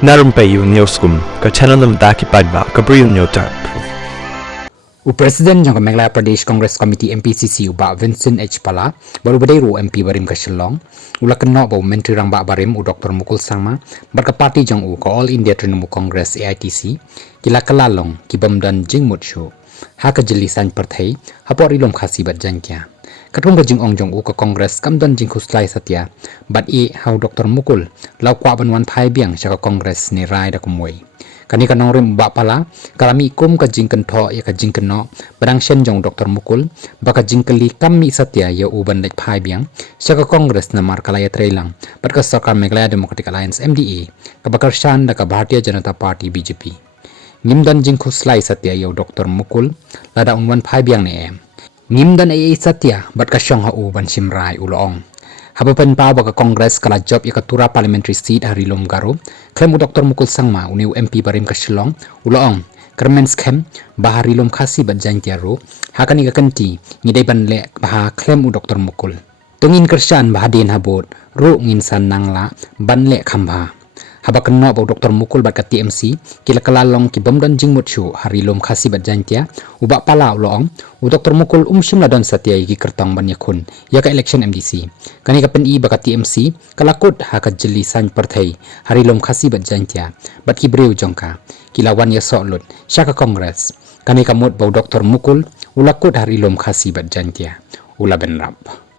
Na Rympei U ka channel nabynta paidbah Bri U Hynñiewtrep. Presiden jong Meghalaya Pradesh Congress Committee MPCC uba Vincent H Pala baru berdiri MP barim ke Shillong ula kena bau menteri rang ba barim u Dr Mukul Sangma berka parti jong u ko All India Trinamool Congress AITC kila kelalong ki bamdan jingmut shu ha ka jelisan perthai hapori lom Khasi bat jangkya katung ka jing ong jong u ka Congress kamdan jing Khublei Satya bat e hau Dr Mukul lau kwa banwan phai biang sha ka Congress ni rai da kumoi kani ka nongrim ba pala kalami kum ka jingkentho ya ka jingkeno barang shen jong Dr Mukul baka jingkeli kami Satya ya uban lek phai biang sha ka Congress na mar kalaya trailang bat ka Sarkar Meghalaya Democratic Alliance MDA ka Kyrshan da ka Bharatiya Janata Party BJP ngimdan jing Khublei Satya ya Dr Mukul lada unwan phai biang ne em ngimdan ai Satya bat ka shong ha uban simrai ulong Habapan pa baka Congress kala job ya katura parliamentary seat hari lom garo klem Dr Mukul Sangma uniu MP barim ka Shillong ulong kermens kem bahari lom Khasi bat jangtiaro hakani ka kanti ngidai ban le bah klem Dr Mukul tungin Kyrshan bahadin habot ru ngin san nangla ban le khamba habakan no Dr Mukul bat ka TMC kila kalalong ki bamdan jingmut shu hari lom Khasi bat jangtia uba pala ulong u Dr Mukul shim ladon Satya ki kyrtong ban yakhun ya ka election MDC kani ka pen i baka TMC kalakut ha ka jelisan perthai hari lom Khasi bat jangtia bat ki Bri U jongka kilawan ya solut syaka Congress kani ka mut bau Dr Mukul ulakut hari lom Khasi bat jangtia ula benrap